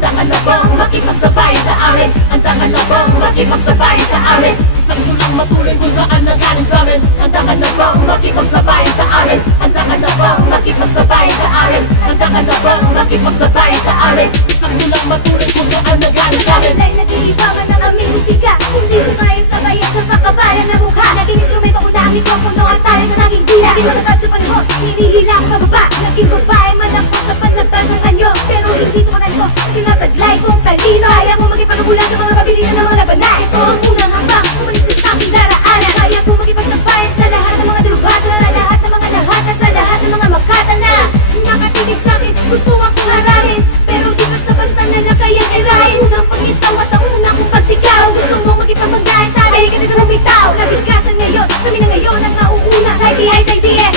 Handa ka na bang makipagsabay sa amin? Handa ka na bang makipagsabay sa amin? Isang tulang matuloy kung saan nagaling sa amin. Handa ka na bang makipagsabay sa amin? Handa ka na bang makipagsabay sa amin? Handa ka na bang makipagsabay sa amin? Isang tulang matuloy kung saan nagaling sa amin. Dahil nag-iibaban ng aming musika, hindi ko kayang sabayan sa pagkabalan na mukha. Naging instrumento ko na ang mikropono at tali sa naging dila. Di matatag sa panahon, hinihila ang pababa. Naging babae man ako sa panlabas ng anyo, pero hindi sumatan ko sa tinataglay kong talino. Kaya mo magipagabula sa mga mabilisan ng mga labanan. Ito ang unang hambang, umalis ko sa aking daraanan. Kaya ko makipagsabayan sa lahat ng mga dalubhasa, sa lahat ng mga lahatan, sa lahat ng mga makata na nakatinig sa akin, gusto akong harangin, pero di basta-basta na nakayang sirahin. Unang pagitaw at ang unang kong pagsigaw, gusto mo magipamagdahan sa akin, ganito lumitaw. Nabigkasan ngayon, kami na ngayon ang nauuna. Sa IDS, IDS,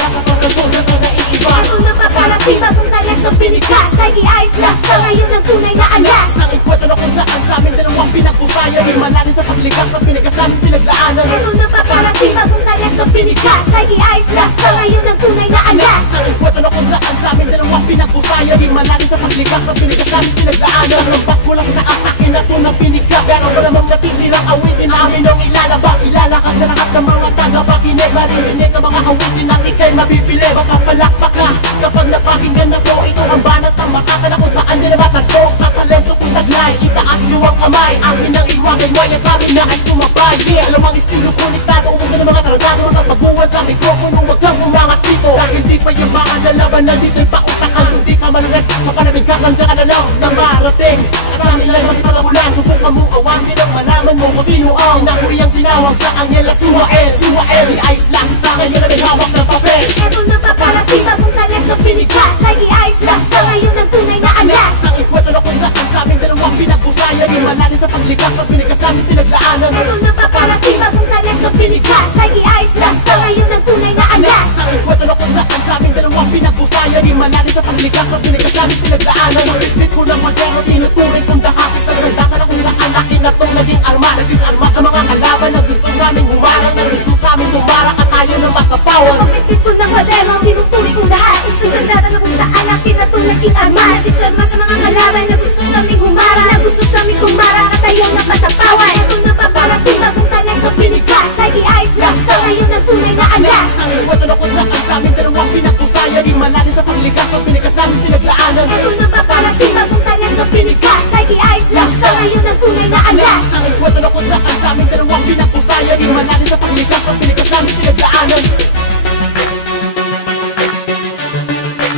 ito na pa parang di bagong talas ng pinikas. Sa IDS, last na ngayon ang tunay na alas. Ang ikwento na kung saan sa amin dalawang pinag-usaya. Di malalim sa paglikas ng pinigas namin pinaglaanan. Ito na pa parang di bagong talas ng pinikas. Sa IDS, last na ngayon ang tunay na alas. Ang ikwento na kung saan sa amin dalawang pinag-usaya. Di malalim sa paglikas ng pinigas namin pinaglaanan. Sa lumpas mo lang sa akin na ito ng pinigas. Pero wala namang natitirang awitin namin ang ilalabas. Ilalakad na lahat ng mga tagapakinig. Maririnig ang mga awitin na ikay mabibili. Mapapalakpak ka kapag napakinggan na to. Ito ang banat ng makata na kung saan nilamatan ko. Sa talento kong taglay, itaas niyo ang kamay. Akin ang iwagay, waya sa amin na ay sumabay. Di alam ang estilo konektado, ubos na ng mga tarantado. Mga paguwan sa mikropono, huwag kang umangas dito. Dahil di pa yung mga lalaban, nandito'y pautakan. Hindi ka malulit sa panabigkasan, dyan ka na lang na marating. At sa amin lang magpakabulan, subukan mong awatin ang malaman mo kung sino ang nakuri ang tinawag sa Angela Suwael. Suwael, di ice last na ngayon na may hawak ng papel. Ito na pa parang di bagong talas ng pinikas. Sa IDS, last na ngayon ang tunay na alas. Ang ikwento na kung saan sa amin dalawang pinag-usaya. Di malalim sa paglikas ng pinigas namin pinaglaanan. Ito na pa parang di bagong talas ng pinikas. Sa IDS, last na ngayon ang tunay na alas. Ang ikwento na kung saan sa amin dalawang pinag-usaya. Di malalim sa paglikas ng pinigas namin pinaglaanan. Ang bitbit ko ng moderno, tinuturing kong dahapis. Sa gandata na kung saan akin na itong naging armas. Nagsis-armas sa mga kalaban na gusto namin humarang. Na gusto namin tumarang at tayo na mas kapawan. Sa pagpitpit ko ng moderno, tinuturing kong lahat. Isang sandata na kung saan akin na itong naging armas. Nagsis-armas sa mga kalaban na gusto namin humarang. Na gusto namin tumarang at tayo na masapawan. Ito na pa parang di bagong talas ng pinikas. Sa IDS, last na ngayon ang tunay na alas. Ang ikwento na kung saan sa amin dalawang pinag-usaya. Di malalim sa paglikas ng pinigas namin pinaglaanan. Ito na pa parang di bagong talas ng pinikas. Sa IDS, last na ngayon ang tunay na alas. Ang ikwento na kung saan sa amin dalawang pinag-usaya. Di malalim sa paglikas ng pinigas namin pinaglaanan.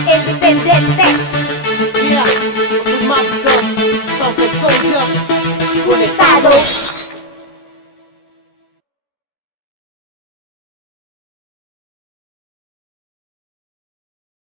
Independentes, Yeah, good monster, Southside Soldiers, Conectados.